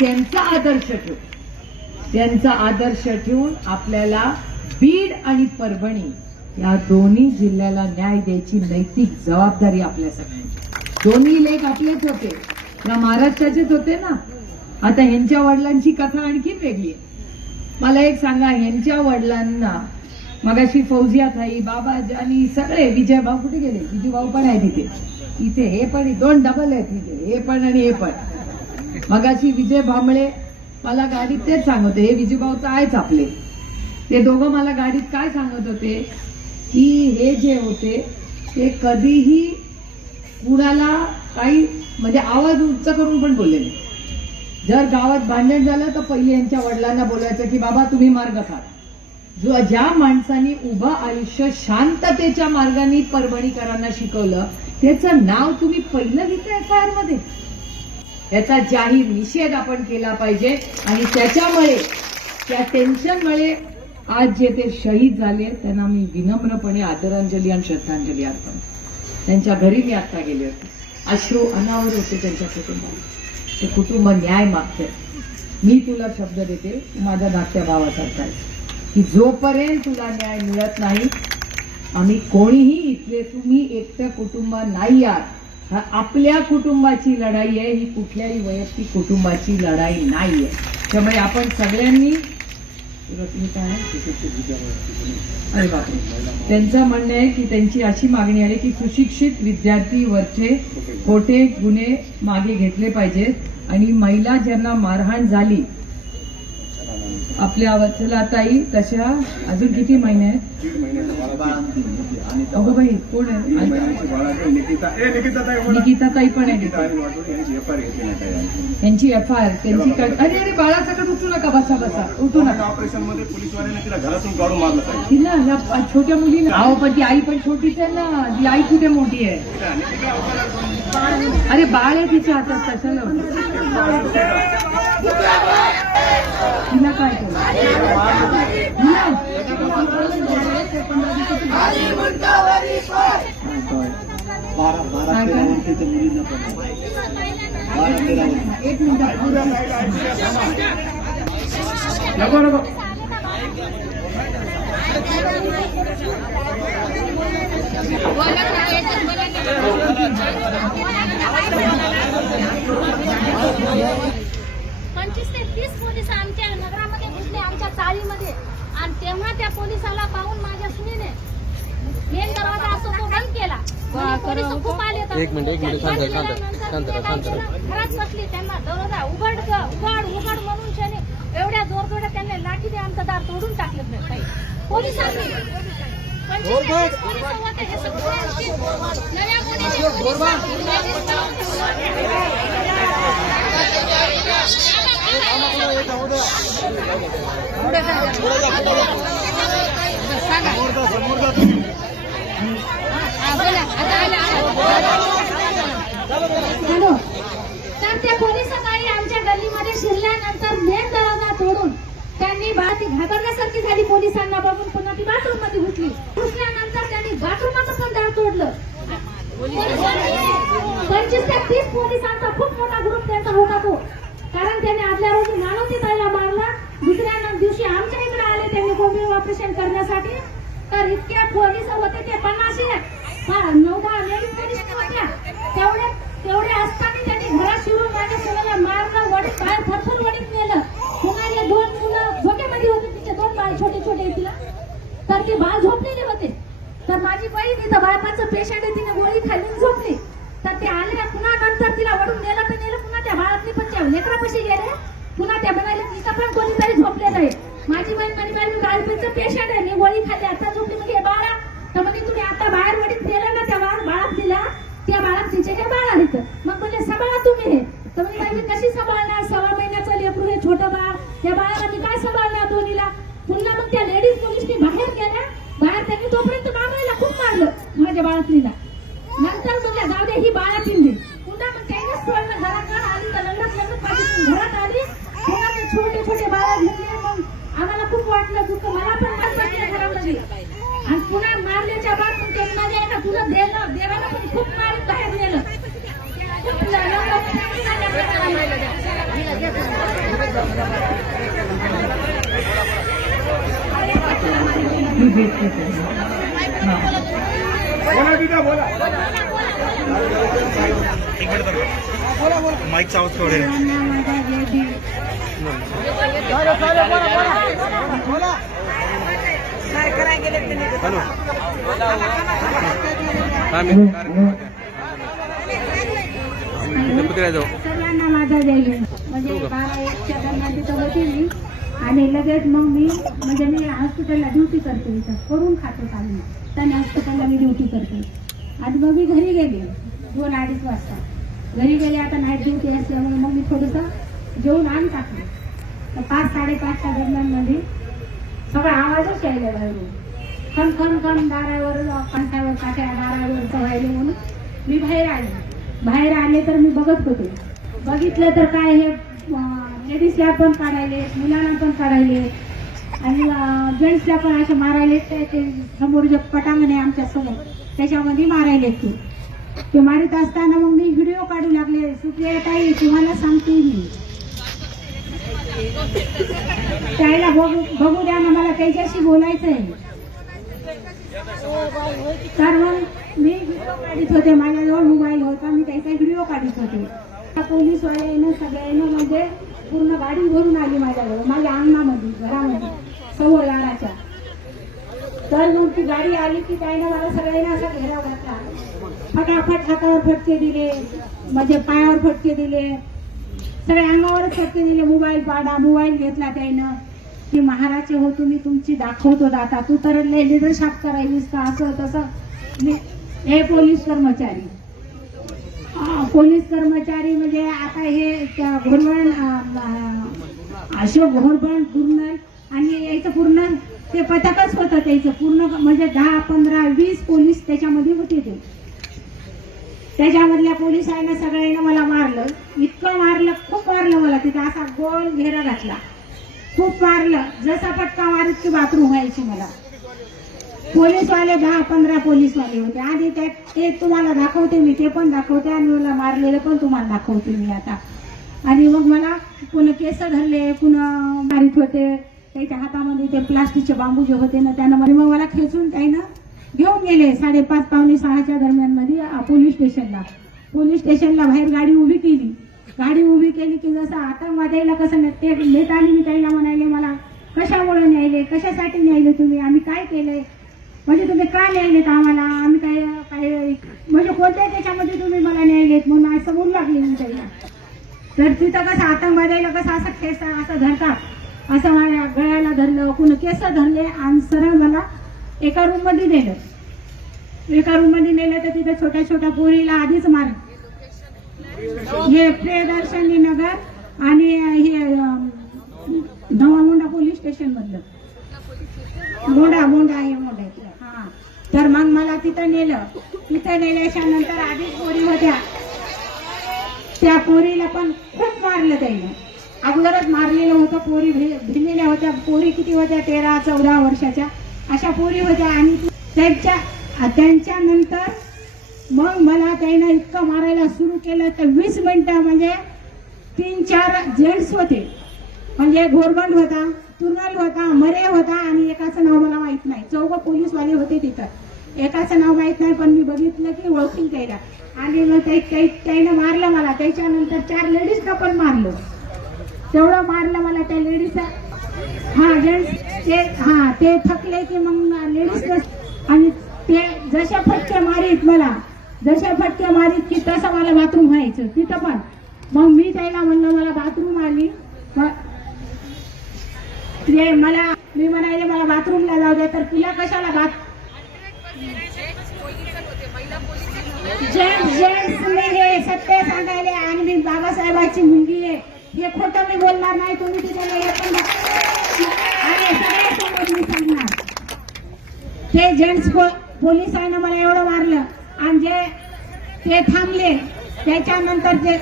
त्यांचा आदर्श ठेवून त्यांचा आदर्श ठेवून आपल्याला बीड आणि परभणी या दोन्ही जिल्ह्याला न्याय द्यायची नैतिक जबाबदारी आपल्या सगळ्यांची. दोन्ही लेख आपलेच होते. या महाराष्ट्राचेच होते ना. आता ह्यांच्या वडिलांची कथा आणखी वेगळी आहे. मला एक सांगा ह्यांच्या वडिलांना मगाशी फौजिया थाई बाबा आणि सगळे विजय भाऊ कुठे गेले? विजय भाऊ पण आहे तिथे. इथे हे पण दोन डबल आहेत तिथे. हे पण आणि हे पण. मगाशी विजय भांबळे मला गाडीत तेच सांगत होते. हे विजयभाऊचं आहेच आपले. ते दोघं मला गाडीत काय सांगत होते? की हे जे होते ते कधीही कुणाला काही म्हणजे आवाज उच्च करून पण बोलले नाही. जर गावात भांडण झालं तर पहिले यांच्या वडिलांना बोलायचं की बाबा तुम्ही मार्ग काढा. जो ज्या माणसाने उभं आयुष्य शांततेच्या मार्गाने परभणीकरांना शिकवलं त्याचं नाव तुम्ही पहिलं लिहिता एफ आय आरमध्ये मध्ये. याचा जाहीर निषेध आपण केला पाहिजे. आणि त्याच्यामुळे त्या टेन्शनमुळे आज जे ते शहीद झाले त्यांना मी विनम्रपणे आदरांजली आणि श्रद्धांजली अर्पण. त्यांच्या घरी मी आता गेले होते. अश्रू अनावर होते त्यांच्या कुटुंबाला. ते कुटुंब न्याय मागते मी तुला शब्द देते माझ्या धाकट्या भावासारखा आहे की जोपर्यंत तुला न्याय मिळत नाही आम्ही कोणीही इथले तुम्ही एकटं कुटुंब नाही आहात. आपल्या कुटुंबाची लढाई आहे ही कुठल्याही वैयक्तिक कुटुंबाची लढाई नाही आहे त्यामुळे आपण सगळ्यांनी अरे बापरे. त्यांचं म्हणणं आहे की त्यांची अशी मागणी आहे की सुशिक्षित विद्यार्थी वरचे खोटे गुन्हे मागे घेतले पाहिजेत आणि महिला ज्यांना मारहाण झाली आपल्या वत्सलाताई तशा अजून किती महिने आहेत? अगं बाई कोण आहे? निकिताताई पण आहे. त्यांची एफ आय आर त्यांची अरे अरे बाळा सगळं उठू नका बसा बसा उठू नका. ऑपरेशनमध्ये तिला ह्या छोट्या मुलीला. अहो पण ती आई पण छोटीच आहे ना. ती आई कुठे मोठी आहे? अरे बाळ आहे तिच्या हातात तिला? बारा बारा काय तेरा काय? वर्षाच्या मुलींना पण बारा तेरा वर्ष एक मिनिट नको नको पंचवीस ते तीस पोलीस आमच्या नगरामध्ये घुसले आमच्या चाळीमध्ये. आणि तेव्हा त्या पोलिसाला पाहून माझ्या सुनीने मेन दरवाजा असो तो बंद केला. आणि पोलीस खूप आले तर एक मिनिट, एक मिनिट, शांत, शांत, शांत राहा, शांत राहा. घरात बसली त्यांना दरवाजा उघड ग, उघड उघड म्हणून त्याने एवढ्या जोरजोरात त्यांनी लाठीने आमचं दार तोडून टाकलं नाही काही पोलिसांनी पंचवीस तीस पोलीस होते हे सगळे नव्या मुलीने हॅलो तर त्या आमच्या गल्लीमध्ये शिरल्यानंतर मेन दरवाजा तोडून त्यांनी बा ती घाबरण्यासारखी झाली. पोलिसांना बघून पुन्हा ती बाथरूममध्ये घुसली. घुसल्यानंतर त्यांनी बाथरूमाचं पण दार तोडलं. पंचवीस ते तीस पोलिसांचा खूप मोठा ग्रुप त्यांचा होता तो. कारण त्याने आदल्या रोजी मानवती ताईला मारला. दुसऱ्या दिवशी आमच्या इकडे आले त्यांनी कोविड ऑपरेशन करण्यासाठी. तर इतक्या पोलीस होते ते पन्नाशी हा, नऊ दहा लेडीज पोलीस होत्या तेवढे तेवढे असताना त्यांनी घरात शिरून माझ्या सुनाला मारलं वडीत बाहेर भरपूर वडीत नेलं. कुणाले दोन मुलं झोक्यामध्ये होते तिचे दोन बाळ छोटे छोटे तिला. तर ती बाळ झोपलेले होते. तर माझी बहीण तिथं बायपाचं पेशंट आहे तिने गोळी खाली झोपली. तर ते आले पुन्हा नंतर तिला वडून नेलं तर नेलं पुन्हा त्या बाळातली पण गेले पुन्हा त्या म्हणाले तिथं पण कोणीतरी झोपलेलं आहे. माझी बहीण म्हणे बाई मी पेशंट आहे मी गोळी खाली आता झोपली म्हणजे हे बाळा. तर म्हणे तुम्ही आता बाहेर वडीत नेलं ना त्या बाळ बाळात दिला त्या बाळात तिचे हे बाळा आहेत. मग म्हणजे सांभाळा तुम्ही हे. तर म्हणजे बाई मी कशी सांभाळणार? सव्वा महिन्याचं लेकरू हे छोटं बाळ. त्या बाळाला मी काय सांभाळणार दोन्हीला? पुन्हा मग त्या लेडीज पोलिसनी बाहेर गेल्या. बाहेर त्यांनी तोपर्यंत मामायला खूप मारलं माझ्या बाळातलीला. नंतर म्हणल्या जाऊ दे ही बाळा पिंडी पुन्हा मग त्यानेच सोडलं घराकडे आली तर लग्नात लग्न पाहिजे घरात आली पुन्हा ते छोटे छोटे बाळा घेतले मग आम्हाला खूप वाटलं दुःख मला पण वाट वाटलं घरामध्ये आणि पुन्हा मारल्याच्या बाद मग त्यांनी दिलं देवाला पण खूप बाहेर नेलं. हा. माईकचा आवाज गणपती जाऊ सर्वांना माझा भीम म्हणजे बारा एकच्या दरम्यान तिथं आणि लगेच मग मी म्हणजे मी हॉस्पिटलला ड्युटी करते इथं. करून खातो चालू त्याने हॉस्पिटलला मी ड्युटी करते. आणि मग मी घरी गेले. दोन अडीच वाजता. घरी गेले आता नाईट ड्युटी असल्यामुळे मग मी थोडंसं जेवून आण टाकलं. तर पाच साडेपाचच्या दरम्यानमध्ये सगळा आवाजच यायला बाहेरून खण खण खण दारावर पंखावर काठ्या दारावर व्हायले म्हणून मी बाहेर आले. बाहेर आले तर मी बघत होते. बघितलं तर काय हे लेडीजला पण काढायले मुलांना पण काढायले आणि जेंट्सला पण असे मारायले ते समोर जे पटांगण आहे आमच्यासमोर त्याच्यामध्ये मारायले ते. ते मारित असताना मग मी व्हिडिओ काढू लागले. सुप्रिया ताई तुम्हाला सांगते मी. त्याला बघू बघू द्या ना मला त्याच्याशी बोलायचं आहे तर मग मी व्हिडिओ काढत होते माझ्याजवळ मोबाईल होता मी त्याचा व्हिडिओ काढत होते. पोलीस वाल्यानं सगळ्यांना म्हणजे पूर्ण गाडी भरून आली माझ्याजवळ माझ्या अंगणामध्ये घरामध्ये सव्वा लाडाच्या तर मग ती गाडी आली की त्यानं मला सगळ्यांना असा घेराव घातला. फटाफट हातावर फटके दिले म्हणजे पायावर फटके दिले. सगळ्या अंगावरच फटके दिले मोबाईल पाडा मोबाईल घेतला त्यानं. की महाराज हो तुम्ही तुमची दाखवतो दाता. तू तर लिडरशाप करायलीस का? असं तसं. हे पोलीस कर्मचारी. पोलीस कर्मचारी म्हणजे आता हे त्या घोरवण अशोक घोरबण पूर्ण आणि याचं पूर्ण ते पथकच होतं त्याचं. पूर्ण म्हणजे दहा पंधरा वीस पोलीस त्याच्यामध्ये होते ते. त्याच्यामधल्या पोलिसांना सगळ्यांना मला मारलं. इतकं मारलं खूप मारलं मला. तिथं असा गोल घेरा घातला. खूप मारलं. जसा पटका मारत की बाथरूम व्हायची मला. पोलीसवाले दहा पंधरा पोलीसवाले होते. आधी ते ते तुम्हाला दाखवते मी ते पण दाखवते आणि मला मारलेलं पण तुम्हाला दाखवते मी आता. आणि मग मला पुन्हा केस धरले पुन्हा मारित होते. त्याच्या हातामध्ये ते प्लास्टिकचे बांबू जे होते ना त्यानं मग मला खेचून त्यानं घेऊन गेले. साडेपाच पावणे सहाच्या दरम्यानमध्ये पोलीस स्टेशनला. पोलीस स्टेशनला बाहेर गाडी उभी केली. गाडी उभी केली की जसं आतंकवाद्याला कसं न- ते आली मी त्याला म्हणाले मला कशामुळे न्यायले? कशासाठी न्यायले तुम्ही? आम्ही काय केलंय? म्हणजे तुम्ही का न्यायलेत आम्हाला? आम्ही काय काय म्हणजे कोणत्या त्याच्यामध्ये तुम्ही मला न्यायलेत? म्हणून असं बोलू लागले मी त्याला. तर तिथं कसं आतंकवाद्याला कसं असं केस असं धरतात. असं माझ्या गळ्याला धरलं. कुणी केस धरले? आणि सरळ मला एका रूममध्ये नेलं. एका रूममध्ये नेलं तर तिथे छोट्या छोट्या पोरीला आधीच मार हे प्रियदर्शनी नगर आणि हे धवामुंडा पोलीस स्टेशन मधलं. मोंडा मोंडा आहे मोंडा हा. तर मग मला तिथं नेलं. तिथं नेल्याच्या नंतर आधीच पोरी होत्या. त्या पोरीला पण खूप मारलं त्याने. अगोदरच मारलेलं होतं पोरी भि भिलेल्या होत्या. पोरी किती होत्या? तेरा चौदा वर्षाच्या. अशा पोरी होत्या आणि त्यांच्या त्यांच्या नंतर मग मला त्यानं इतकं मारायला सुरू केलं तर वीस मिनटं म्हणजे तीन चार जेंट्स होते. म्हणजे घोरबंड होता तुरल होता मरे होता आणि एकाचं नाव मला माहीत नाही. चौघ पोलीसवाले होते तिथं. एकाचं नाव माहीत नाही पण मी बघितलं की ओळखील त्याला. आणि मग ते- त्यानं मारलं मला. त्याच्यानंतर चार लेडीजला पण मारलं. तेवढं मारलं मला त्या लेडीजचा हा जेंट्स ते हा ते थकले की मग लेडीज आणि ते जशा फटके मारीत मला जशा फटके मारीत की तसं मला बाथरूम व्हायचं तिथं पण. मग मी त्याला म्हणलं मला बाथरूम आली. ते मला मी म्हणाले मला बाथरूमला जाऊ दे तर तुला कशाला बाथ जेंट्स जेंट्स मी हे सत्य सांगायले आणि मी बाबासाहेबाची मुलगी आहे. हे खोटं मी बोलणार नाही तुम्ही तिथे हे पण अरे सगळ्यासमोर मी सांगणार. ते जेंट्स पोलिसांना मला एवढं मारलं. आणि जे ते थांबले त्याच्यानंतर ते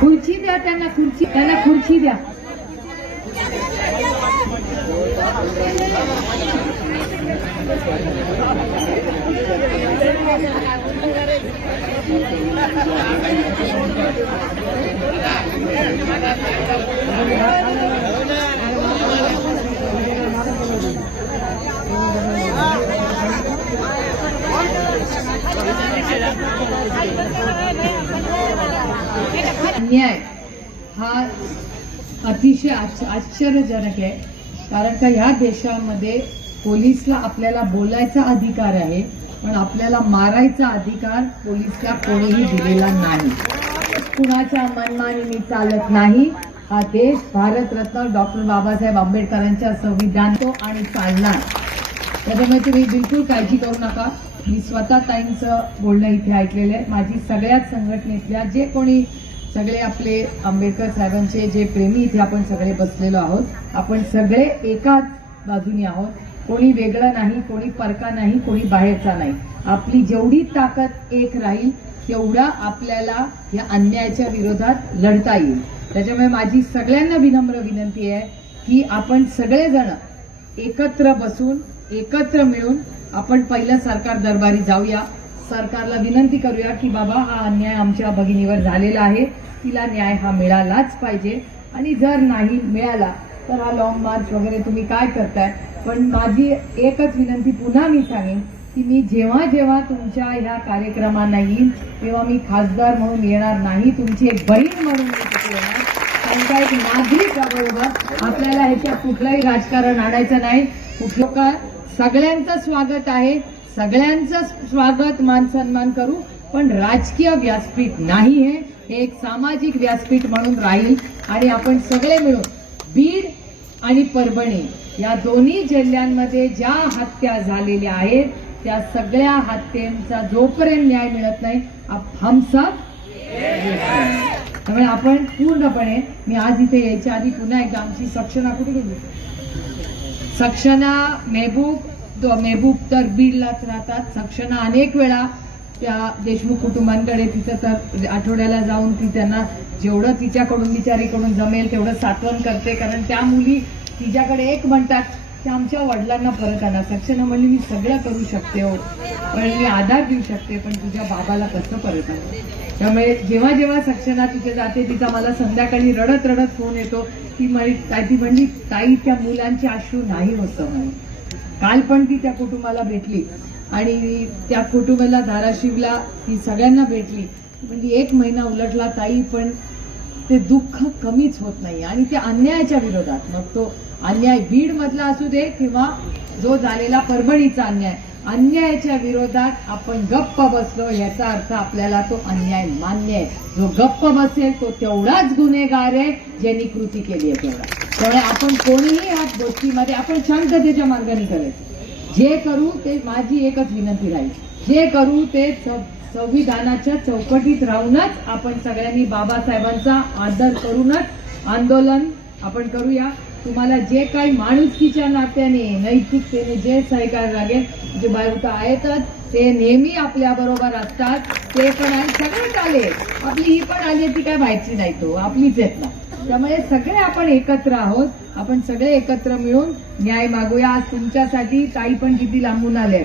खुर्ची द्या त्यांना खुर्ची त्यांना खुर्ची द्या अन्याय हा अतिशय आश्चर्यजनक आहे. कारण का ह्या देशामध्ये पोलिसला आपल्याला बोलायचा अधिकार आहे पण आपल्याला मारायचा अधिकार पोलिसला कोणीही दिलेला नाही. कुणाच्या मनमानीने चालत नाही. हा देश भारतरत्न डॉक्टर बाबासाहेब आंबेडकरांच्या संविधान तो आणि चालणार. त्याच्यामुळे तुम्ही बिलकुल काळजी करू नका. मी स्वतः ताईंचं बोलणं इथे ऐकलेलं आहे. माझी सगळ्याच संघटनेतल्या जे कोणी सगळे आपले आंबेडकर साहेबांचे जे प्रेमी इथे आपण सगळे बसलेलो आहोत आपण सगळे एकाच बाजूनी आहोत. कोणी वेगळं नाही कोणी परका नाही कोणी बाहेरचा नाही. आपली जेवढी ताकद एक राहील तेवढा आपल्याला या अन्यायाच्या विरोधात लढता येईल. त्याच्यामुळे माझी सगळ्यांना विनम्र विनंती आहे की आपण सगळेजण एकत्र बसून एकत्र मिळून आपण पहिलं सरकार दरबारी जाऊया. सरकारला विनंती करूया की बाबा हा अन्याय आमच्या भगिनीवर झालेला आहे. तिला न्याय हा मिळालाच पाहिजे. आणि जर नाही मिळाला तर हा लॉंग मार्च वगैरे तुम्ही काय करताय? पण माझी एकच विनंती पुन्हा मी सांगेन की मी जेव्हा जेव्हा तुमच्या ह्या कार्यक्रमांना येईन तेव्हा मी खासदार म्हणून येणार नाही तुमची एक बहीण म्हणून येणार. कारण एक आपल्याला ह्याच्यात कुठलंही राजकारण आणायचं नाही. कुठलं काय? सगळ्यांचं स्वागत आहे. सगळ्यांचं स्वागत मान सन्मान करू. पण राजकीय व्यासपीठ नाही हे. हे एक सामाजिक व्यासपीठ म्हणून राहील. आणि आपण सगळे मिळून बीड आणि परभणी या दोन्ही जिल्ह्यांमध्ये ज्या हत्या झालेल्या आहेत त्या सगळ्या हत्येंचा जोपर्यंत न्याय मिळत नाही आप- त्यामुळे आपण पूर्णपणे मी आज इथे यायच्या आधी पुन्हा एकदा आमची सक्षणा कुठे गेली? सक्षना मेहबूब मेहबूब तर बीडलाच राहतात. सक्षना अनेक वेळा त्या देशमुख कुटुंबांकडे तिथं तर आठवड्याला जाऊन ती त्यांना जेवढं तिच्याकडून बिचारीकडून जमेल तेवढं सातवण करते. कारण त्या मुली तिच्याकडे एक म्हणतात की आमच्या वडिलांना फरक आला. सक्षना म्हणली मी सगळं करू शकते हो. पण मी आधार देऊ शकते पण तुझ्या बाबाला कसं परत आलं त्यामुळे जेव्हा जेव्हा सक्षना तिथे जाते तिचा मला संध्याकाळी रडत रडत फोन येतो ती म्हणे काय ती म्हणली ताई त्या मुलांचे अश्रू नाही होतं म्हणे काल पण ती त्या कुटुंबाला भेटली आणि त्या कुटुंबाला धाराशिवला ती सगळ्यांना भेटली. म्हणजे एक महिना उलटला ताई पण ते दुःख कमीच होत नाही आणि ते अन्यायाच्या विरोधात. मग तो अन्याय बीड मधला असू दे किंवा जो झालेला परभणीचा अन्याय अन्यायाच्या विरोधात आपण गप्प बसलो याचा अर्थ आपल्याला तो अन्याय मान्य आहे. जो गप्प बसेल तो तेवढाच गुन्हेगार आहे ज्यांनी कृती केली आहे तेवढा. त्यामुळे आपण कोणीही या गोष्टीमध्ये आपण शांततेच्या मार्गाने करायचं. जे करू ते माझी एकच विनंती राहील. जे करू ते संविधानाच्या चौकटीत राहूनच आपण सगळ्यांनी बाबासाहेबांचा आदर करूनच आंदोलन आपण करूया. तुम्हाला जे काही माणुसकीच्या नात्याने नैतिकतेने जे सहकार्य लागेल जे बायका आहेतच ते नेहमी आपल्या बरोबर असतात. ते पण आहे. सगळेच आले. आपली ही पण आली ती काय व्हायची नाही तो. आपलीच आहेत ना. त्यामुळे सगळे आपण एकत्र आहोत. आपण सगळे एकत्र मिळून न्याय मागूया. आज तुमच्यासाठी ताई पण किती लांबून आले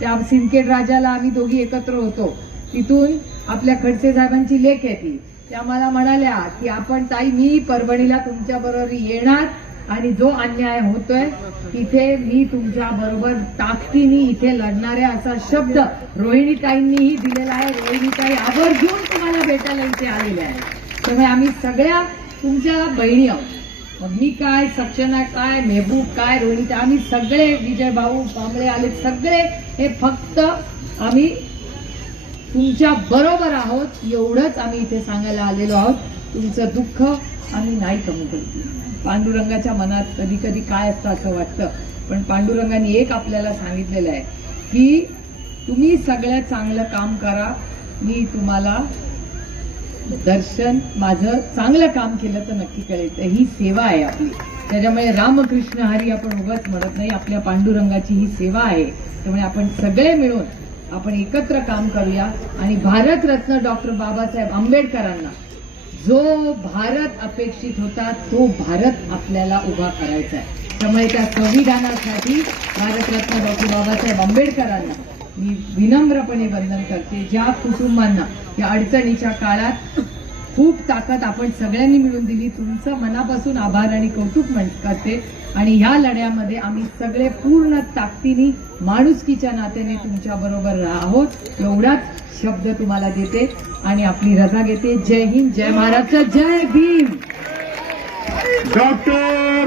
त्या सिंदखेड राजाला आम्ही दोघी एकत्र होतो. तिथून आपल्या खडसे साहेबांची लेख आहे ती त्या मला म्हणाल्या की आपण ताई मी परभणीला तुमच्या बरोबर येणार आणि जो अन्याय होतोय तिथे मी तुमच्या बरोबर ताकदीने इथे लढणारे असा शब्द रोहिणीताईंनीही दिलेला आहे. रोहिणीताई आवर्जून तुम्हाला भेटायला इथे आलेले आहे. त्यामुळे आम्ही सगळ्या तुमच्या बहिणी आहोत. मग मी काय सक्षना काय मेहबूब काय रोहिणी आम्ही सगळे विजय भाऊ कांबळे आले सगळे. हे फक्त आम्ही तुमच्या बरोबर आहोत एवढंच आम्ही इथे सांगायला आलेलो आहोत. तुमचं दुःख आम्ही नाही कमी करतो. पांडुरंगाच्या मनात कधी कधी काय असतं असं वाटतं पण पांडुरंगाने एक आपल्याला सांगितलेलं आहे की तुम्ही सगळ्यात चांगलं काम करा मी तुम्हाला दर्शन माझं चांगलं काम केलं तर नक्की कळेल तर ही सेवा आहे आपली. त्याच्यामुळे रामकृष्ण हरी आपण उगाच म्हणत नाही आपल्या पांडुरंगाची ही सेवा आहे. त्यामुळे आपण सगळे मिळून आपण एकत्र काम करूया. आणि भारतरत्न डॉक्टर बाबासाहेब आंबेडकरांना जो भारत अपेक्षित होता तो भारत आपल्याला उभा करायचा आहे. त्यामुळे त्या संविधानासाठी भारतरत्न डॉक्टर बाबासाहेब आंबेडकरांना मी विनम्रपणे वंदन करते. ज्या कुटुंबांना या अडचणीच्या काळात खूप ताकद आपण सगळ्यांनी मिळून दिली. तुमचं मनापासून आभार आणि कौतुक म्हण- करते. आणि ह्या लढ्यामध्ये आम्ही सगळे पूर्ण ताकदीने माणुसकीच्या नात्याने तुमच्या बरोबर आहोत. एवढाच शब्द तुम्हाला देते आणि आपली रजा घेते. जय हिंद जय महाराष्ट्र जय भीम! डॉक्टर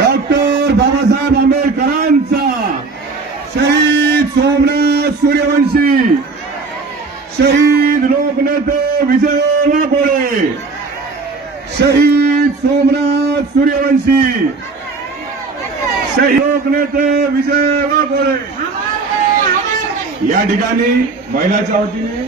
डॉक्टर बाबासाहेब आंबेडकरांचा शहीद सोमनाथ सूर्यवंशी शहीद लोकनेते विजय वाघोळे शहीद सोमनाथ सूर्यवंशी शहीद लोकनेते विजय वाघोळे या ठिकाणी महिलाच्या वतीने